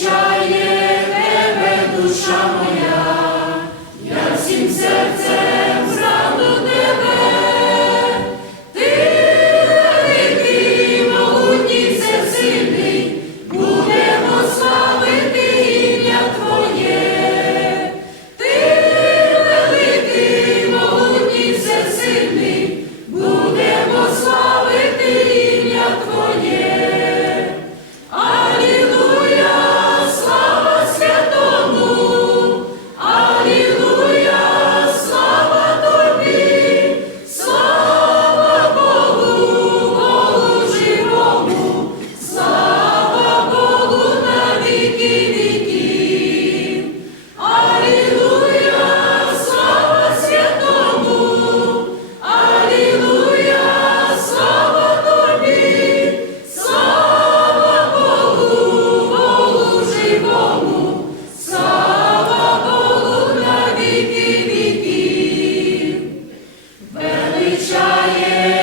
величає тебе, душа моя, Величає